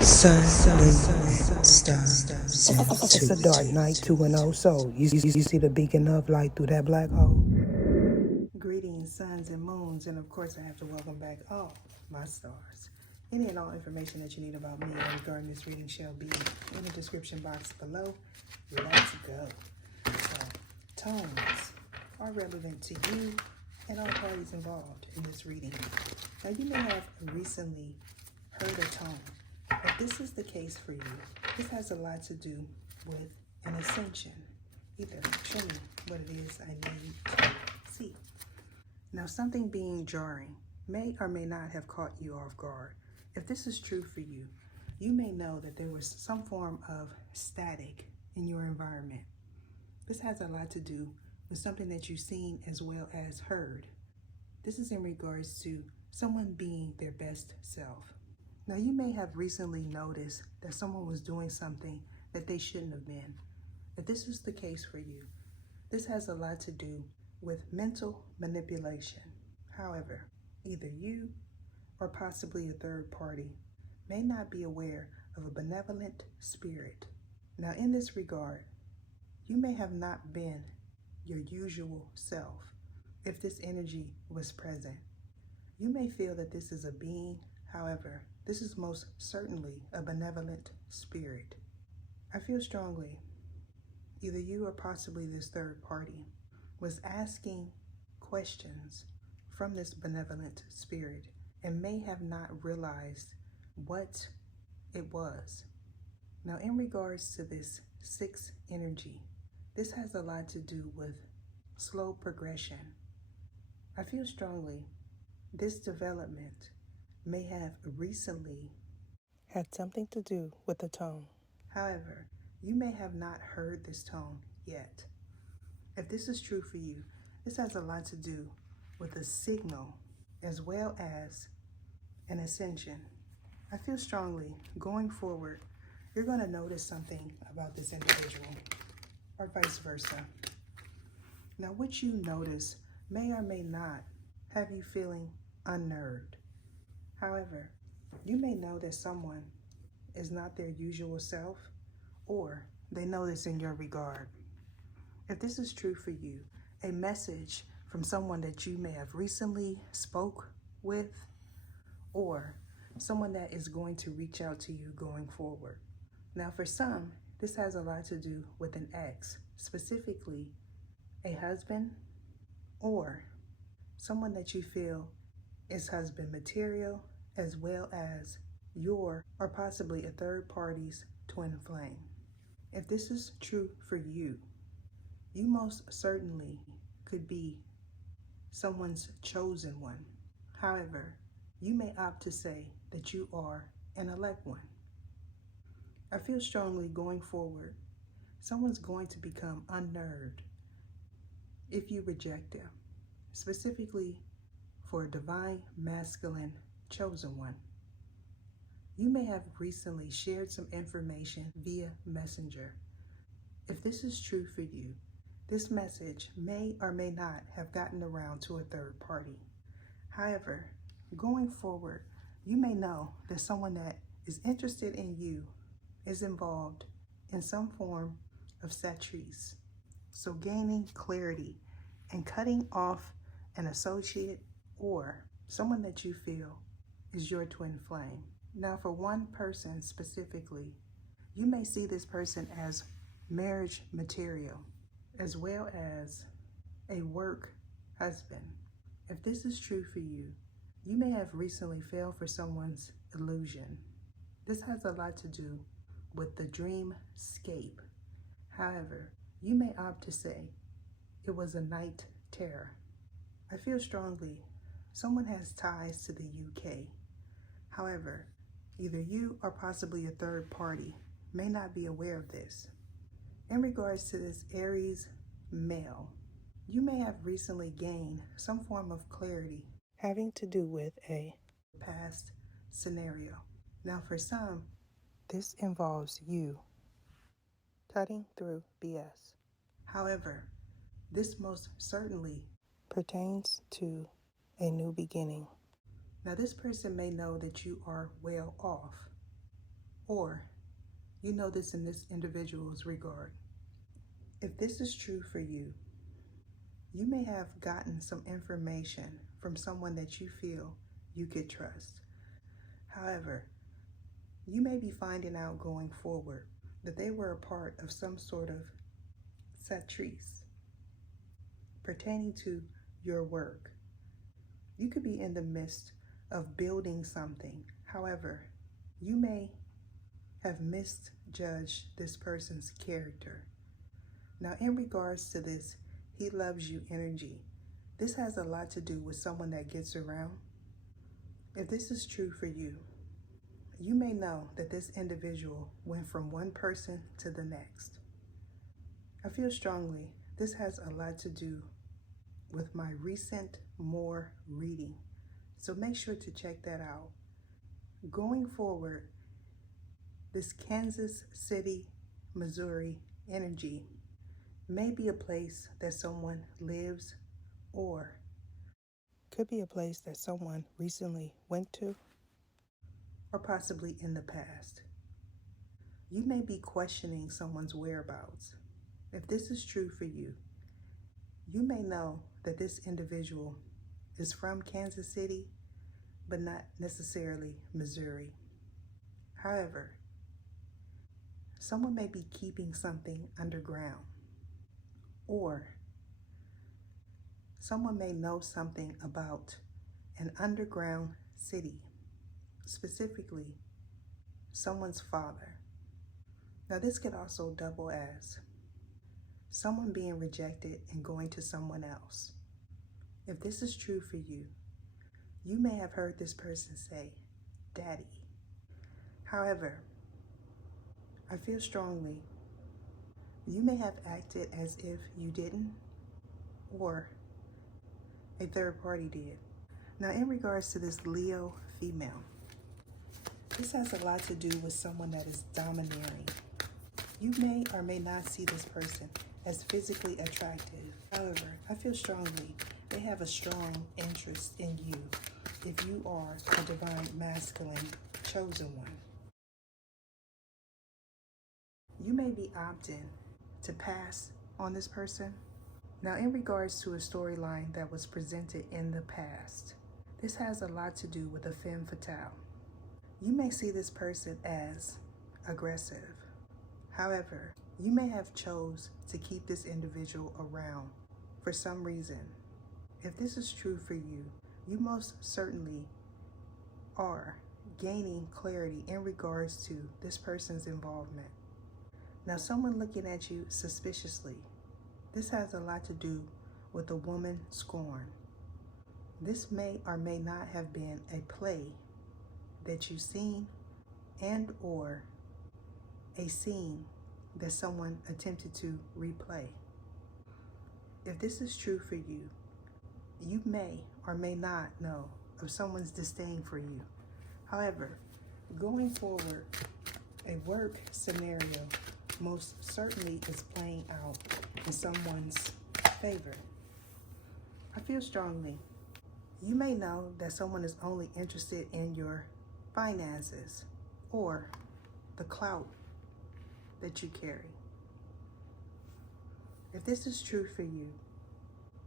Sun, moon, stars. It's a dark night, 2-0. So, you see the beacon of light through that black hole? Greetings, suns and moons, and of course, I have to welcome back all my stars. Any and all information that you need about me regarding this reading shall be in the description box below. Let's go. So, tones are relevant to you and all parties involved in this reading. Now, you may have recently heard a tone. If this is the case for you, this has a lot to do with an ascension. Either show me what it is I need to see. Now, something being jarring may or may not have caught you off guard. If this is true for you, you may know that there was some form of static in your environment. This has a lot to do with something that you've seen as well as heard. This is in regards to someone being their best self. Now, you may have recently noticed that someone was doing something that they shouldn't have been. If this is the case for you, this has a lot to do with mental manipulation. However, either you or possibly a third party may not be aware of a benevolent spirit. Now, in this regard, you may have not been your usual self if this energy was present. You may feel that this is a being. However, this is most certainly a benevolent spirit. I feel strongly either you or possibly this third party was asking questions from this benevolent spirit and may have not realized what it was. Now, in regards to this sixth energy, this has a lot to do with slow progression. I feel strongly this development may have recently had something to do with the tone. However, you may have not heard this tone yet. If this is true for you, this has a lot to do with a signal as well as an ascension. I feel strongly going forward, you're going to notice something about this individual or vice versa. Now, what you notice may or may not have you feeling unnerved. However, you may know that someone is not their usual self, or they know this in your regard. If this is true for you, a message from someone that you may have recently spoke with, or someone that is going to reach out to you going forward. Now, for some, this has a lot to do with an ex, specifically a husband or someone that you feel is husband material, as well as your or possibly a third party's twin flame. If this is true for you, you most certainly could be someone's chosen one. However, you may opt to say that you are an elect one. I feel strongly going forward, someone's going to become unnerved if you reject them, specifically for a divine masculine chosen one. You may have recently shared some information via messenger. If this is true for you, this message may or may not have gotten around to a third party. However, going forward, you may know that someone that is interested in you is involved in some form of satrice. So gaining clarity and cutting off an associate or someone that you feel is your twin flame. Now, for one person specifically, you may see this person as marriage material, as well as a work husband. If this is true for you, you may have recently fell for someone's illusion. This has a lot to do with the dreamscape. However, you may opt to say it was a night terror. I feel strongly someone has ties to the UK. However, either you or possibly a third party may not be aware of this. In regards to this Aries male, you may have recently gained some form of clarity having to do with a past scenario. Now, for some, this involves you cutting through BS. However, this most certainly pertains to a new beginning. Now, this person may know that you are well off. or you know this in this individual's regard. If this is true for you, you may have gotten some information from someone that you feel you could trust. However, you may be finding out going forward that they were a part of some sort of satrice pertaining to your work. You could be in the midst of building something. However, you may have misjudged this person's character. Now, in regards to this, he loves you energy. This has a lot to do with someone that gets around. If this is true for you, you may know that this individual went from one person to the next. I feel strongly this has a lot to do with my recent more reading. So make sure to check that out. Going forward, this Kansas City, Missouri energy may be a place that someone lives, or could be a place that someone recently went to, or possibly in the past. You may be questioning someone's whereabouts. If this is true for you, you may know that this individual is from Kansas City, but not necessarily Missouri. However, someone may be keeping something underground, or someone may know something about an underground city, specifically someone's father. Now, this could also double as someone being rejected and going to someone else. If this is true for you, you may have heard this person say, "Daddy." However, I feel strongly you may have acted as if you didn't, or a third party did. Now, in regards to this Leo female, this has a lot to do with someone that is domineering. You may or may not see this person as physically attractive. However, I feel strongly they have a strong interest in you if you are a divine masculine chosen one. You may be opting to pass on this person. Now, in regards to a storyline that was presented in the past, this has a lot to do with a femme fatale. You may see this person as aggressive. However, you may have chose to keep this individual around for some reason. If this is true for you, you most certainly are gaining clarity in regards to this person's involvement. Now, someone looking at you suspiciously, this has a lot to do with a woman scorn. This may or may not have been a play that you've seen, and or a scene that someone attempted to replay. If this is true for you, you may or may not know of someone's disdain for you. However, going forward, a work scenario most certainly is playing out in someone's favor. I feel strongly you may know that someone is only interested in your finances or the clout that you carry. If this is true for you,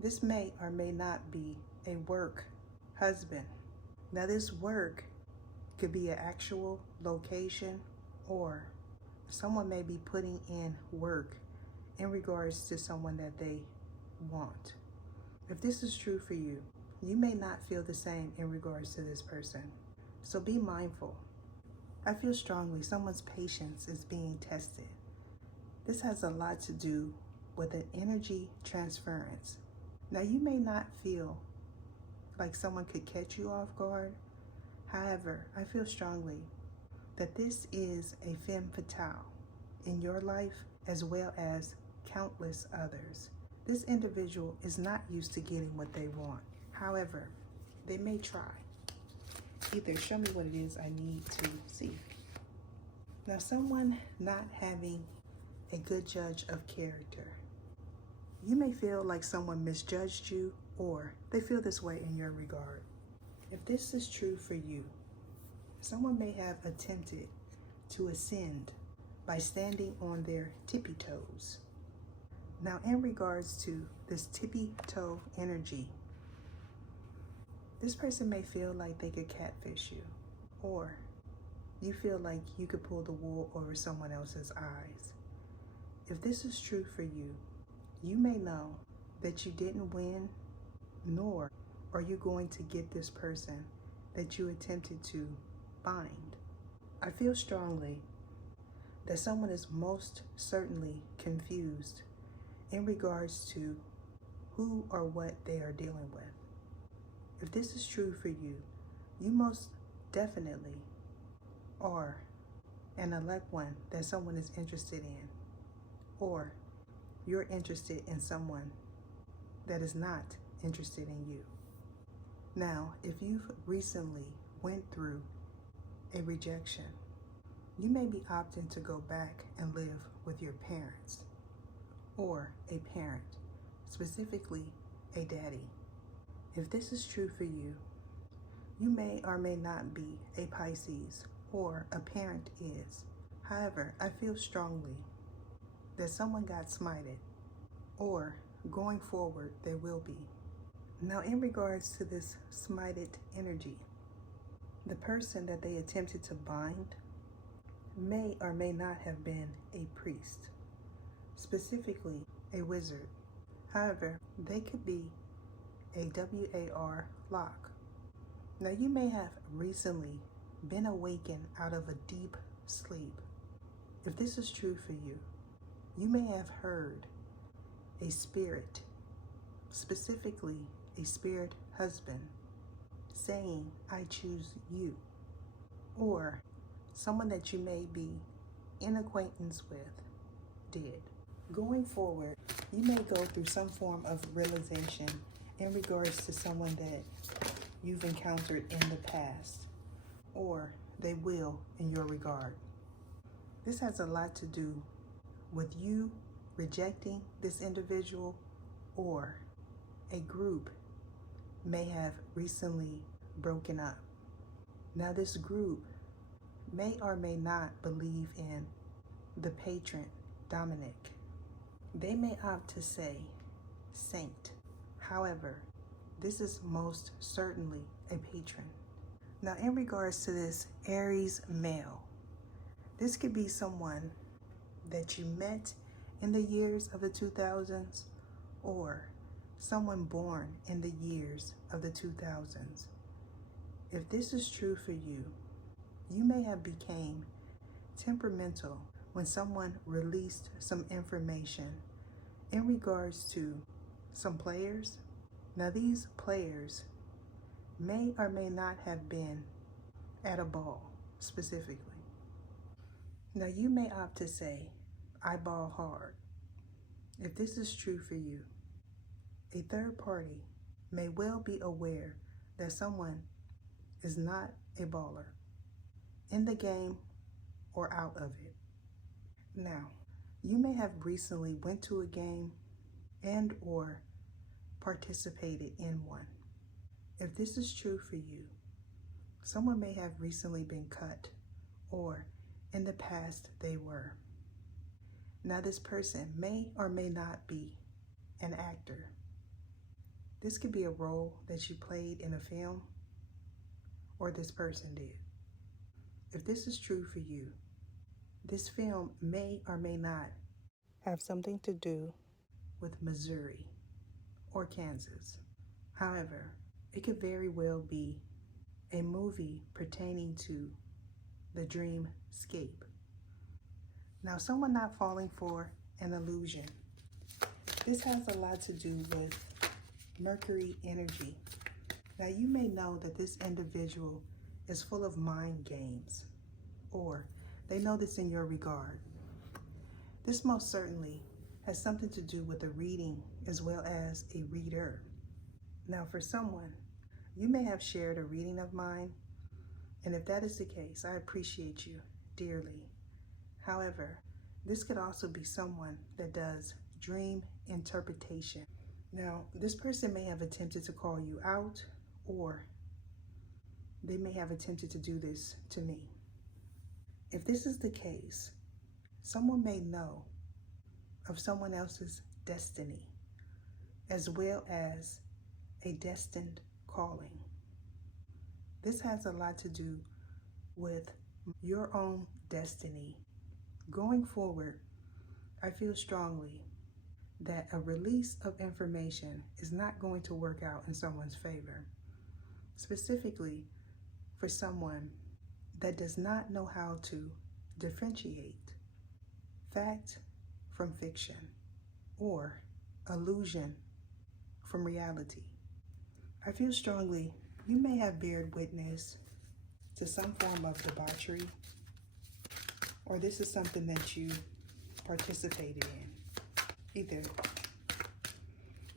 this may or may not be a work husband. Now, this work could be an actual location, or someone may be putting in work in regards to someone that they want. If this is true for you, you may not feel the same in regards to this person. So be mindful. I feel strongly someone's patience is being tested. This has a lot to do with an energy transference. Now, you may not feel like someone could catch you off guard. However, I feel strongly that this is a femme fatale in your life as well as countless others. This individual is not used to getting what they want. However, they may try. Either show me what it is I need to see. Now, someone not having a good judge of character. You may feel like someone misjudged you, or they feel this way in your regard. If this is true for you, someone may have attempted to ascend by standing on their tippy toes. Now, in regards to this tippy toe energy, this person may feel like they could catfish you, or you feel like you could pull the wool over someone else's eyes. If this is true for you, you may know that you didn't win, nor are you going to get this person that you attempted to bind. I feel strongly that someone is most certainly confused in regards to who or what they are dealing with. If this is true for you, you most definitely are an elect one that someone is interested in, or you're interested in someone that is not interested in you. Now, if you've recently went through a rejection, you may be opting to go back and live with your parents, or a parent, specifically a daddy. If this is true for you, you may or may not be a Pisces, or a parent is. However, I feel strongly that someone got smited, or going forward, there will be. Now, in regards to this smited energy, the person that they attempted to bind may or may not have been a priest, specifically a wizard. However, they could be a WAR lock. Now, you may have recently been awakened out of a deep sleep. If this is true for you, you may have heard a spirit, specifically a spirit husband, saying, "I choose you," or someone that you may be in acquaintance with did. Going forward, you may go through some form of realization in regards to someone that you've encountered in the past, or they will in your regard. This has a lot to do with you rejecting this individual, or a group may have recently broken up. Now, this group may or may not believe in the patron, Dominic. They may opt to say saint. However, this is most certainly a patron. Now, in regards to this Aries male, this could be someone that you met in the years of the 2000s, or someone born in the years of the 2000s. If this is true for you, you may have became temperamental when someone released some information in regards to some players. Now, these players may or may not have been at a ball specifically. Now, you may opt to say, "I ball hard." If this is true for you, a third party may well be aware that someone is not a baller in the game or out of it. Now, you may have recently went to a game and or participated in one. If this is true for you, someone may have recently been cut, or in the past they were. Now, this person may or may not be an actor. This could be a role that you played in a film, or this person did. If this is true for you, this film may or may not have something to do with Missouri or Kansas. However, it could very well be a movie pertaining to the dreamscape. Now, someone not falling for an illusion. This has a lot to do with Mercury energy. Now, you may know that this individual is full of mind games, or they know this in your regard. This most certainly has something to do with a reading as well as a reader. Now, for someone, you may have shared a reading of mine, and if that is the case, I appreciate you dearly. However, this could also be someone that does dream interpretation. Now, this person may have attempted to call you out, or they may have attempted to do this to me. If this is the case, someone may know of someone else's destiny as well as a destined calling. This has a lot to do with your own destiny. Going forward, I feel strongly that a release of information is not going to work out in someone's favor, specifically for someone that does not know how to differentiate fact from fiction or illusion from reality. I feel strongly you may have bared witness to some form of debauchery, or this is something that you participated in. Either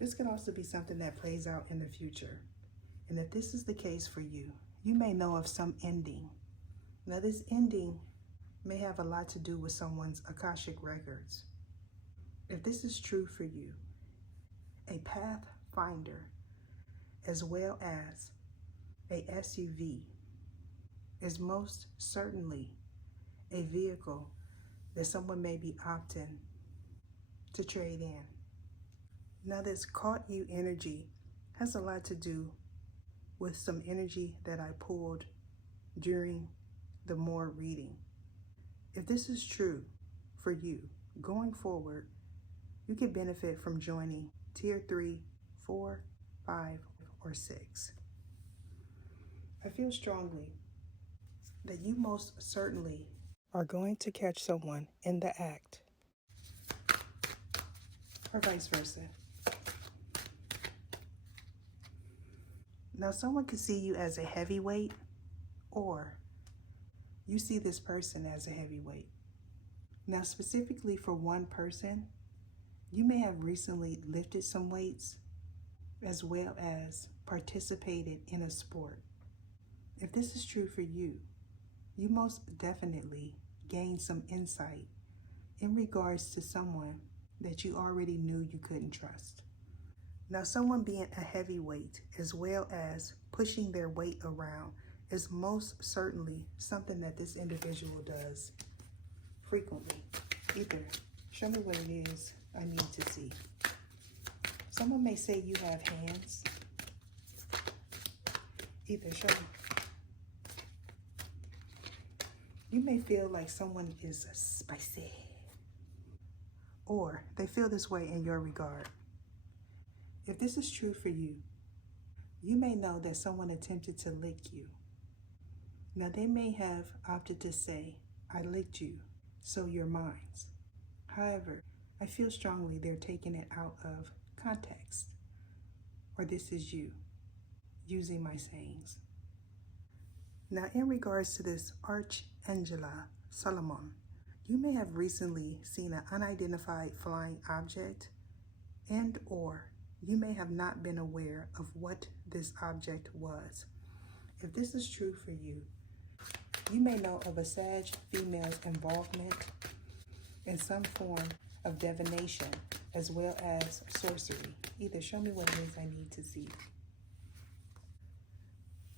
this could also be something that plays out in the future. And if this is the case for you, you may know of some ending. Now, this ending may have a lot to do with someone's Akashic records. If this is true for you, a pathfinder as well as a SUV is most certainly a vehicle that someone may be opting to trade in. Now, this caught you energy has a lot to do with some energy that I pulled during the more reading. If this is true for you, going forward, you could benefit from joining Tier 3, 4, 5, or 6. I feel strongly that you most certainly are going to catch someone in the act, or vice versa. Now, someone could see you as a heavyweight, or you see this person as a heavyweight. Now, specifically for one person, you may have recently lifted some weights as well as participated in a sport. If this is true for you, you most definitely gain some insight in regards to someone that you already knew you couldn't trust. Now, someone being a heavyweight as well as pushing their weight around is most certainly something that this individual does frequently. Either show me what it is I need to see. Someone may say you have hands. Either show me. You may feel like someone is spicy, or they feel this way in your regard. If this is true for you, you may know that someone attempted to lick you. Now, they may have opted to say, I licked you, so you're mine. However, I feel strongly they're taking it out of context, or this is you using my sayings. Now, in regards to this Archangela Solomon, you may have recently seen an unidentified flying object, and or you may have not been aware of what this object was. If this is true for you, you may know of a Sag female's involvement in some form of divination as well as sorcery. Either show me what it is I need to see.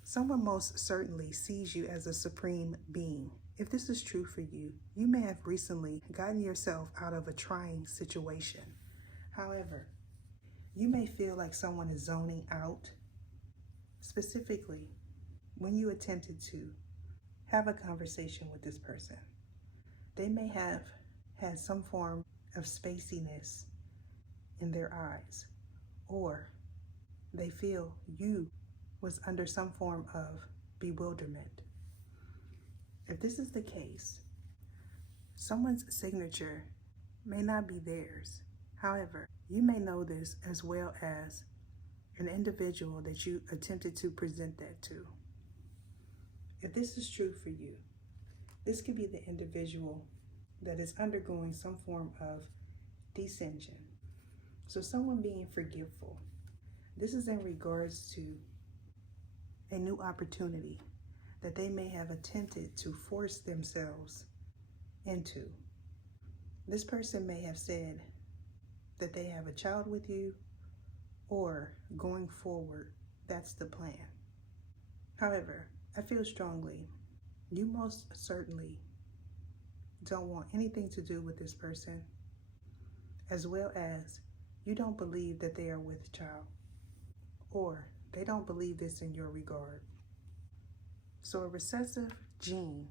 Someone most certainly sees you as a supreme being. If this is true for you, you may have recently gotten yourself out of a trying situation. However, you may feel like someone is zoning out, specifically when you attempted to have a conversation with this person. They may have had some form of spaciness in their eyes, or they feel you was under some form of bewilderment. If this is the case, someone's signature may not be theirs. However, you may know this as well as an individual that you attempted to present that to. If this is true for you, this could be the individual that is undergoing some form of descension. So someone being forgiveful. This is in regards to a new opportunity that they may have attempted to force themselves into. This person may have said that they have a child with you, or going forward, that's the plan. However, I feel strongly you most certainly don't want anything to do with this person, as well as you don't believe that they are with child, or they don't believe this in your regard. So a recessive gene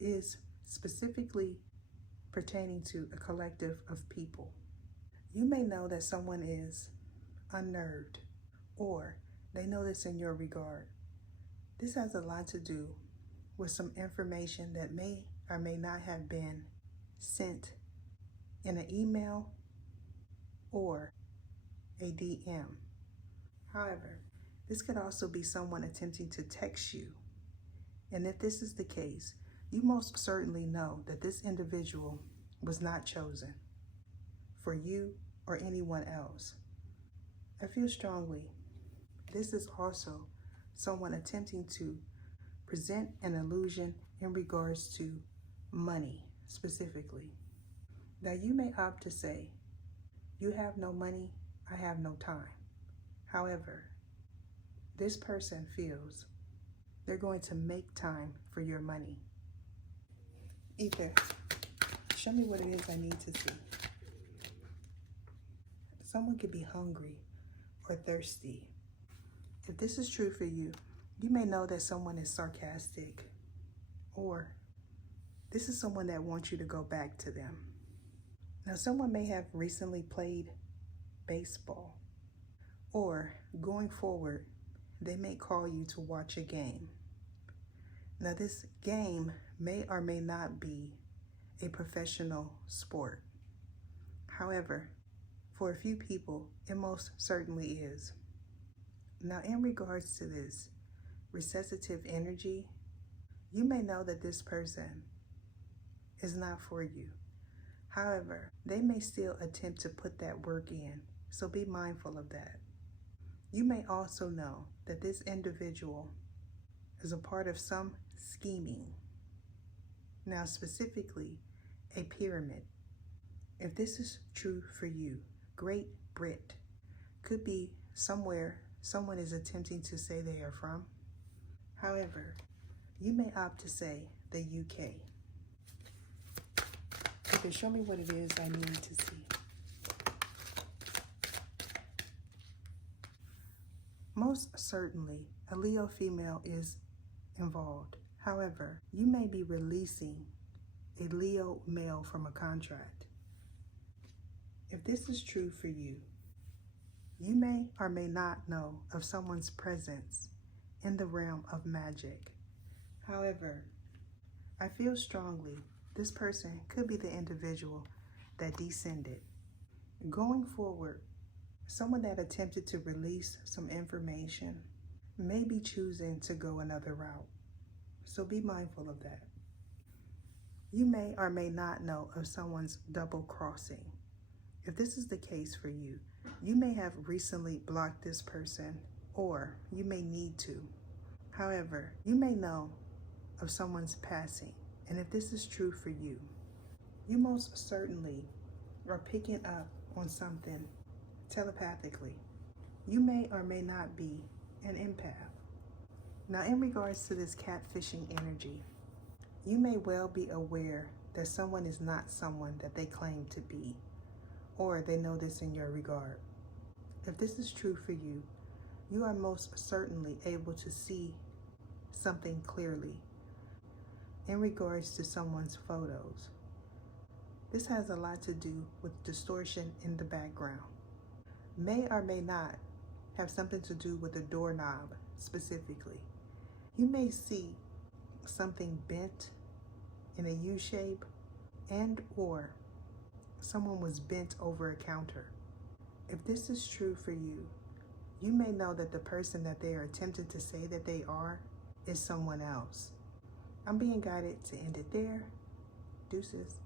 is specifically pertaining to a collective of people. You may know that someone is unnerved, or they know this in your regard. This has a lot to do with some information that may or may not have been sent in an email or a DM. However, this could also be someone attempting to text you. And if this is the case, you most certainly know that this individual was not chosen for you or anyone else. I feel strongly this is also someone attempting to present an illusion in regards to money specifically. Now you may opt to say, you have no money, I have no time. However, this person feels they're going to make time for your money. Ether, show me what it is I need to see. Someone could be hungry or thirsty. If this is true for you, you may know that someone is sarcastic, or this is someone that wants you to go back to them. Now, someone may have recently played baseball, or going forward, they may call you to watch a game. Now, this game may or may not be a professional sport. However, for a few people, it most certainly is. Now, in regards to this recessive energy, you may know that this person is not for you. However, they may still attempt to put that work in, so be mindful of that. You may also know that this individual is a part of some scheming. Now, specifically, a pyramid. If this is true for you, Great Brit could be somewhere someone is attempting to say they are from. However, you may opt to say the UK. Okay, show me what it is I need to see. Most certainly, a Leo female is involved. However, you may be releasing a Leo male from a contract. If this is true for you, you may or may not know of someone's presence in the realm of magic. However, I feel strongly this person could be the individual that descended. Going forward, someone that attempted to release some information may be choosing to go another route. So be mindful of that. You may or may not know of someone's double crossing. If this is the case for you, you may have recently blocked this person, or you may need to. However, you may know of someone's passing, and if this is true for you, you most certainly are picking up on something telepathically. You may or may not be an empath. Now, in regards to this catfishing energy, you may well be aware that someone is not someone that they claim to be, or they know this in your regard. If this is true for you, you are most certainly able to see something clearly in regards to someone's photos. This has a lot to do with distortion in the background. May or may not have something to do with the doorknob specifically. You may see something bent in a U shape, and or someone was bent over a counter. If this is true for you, you may know that the person that they are attempting to say that they are is someone else. I'm being guided to end it there. Deuces.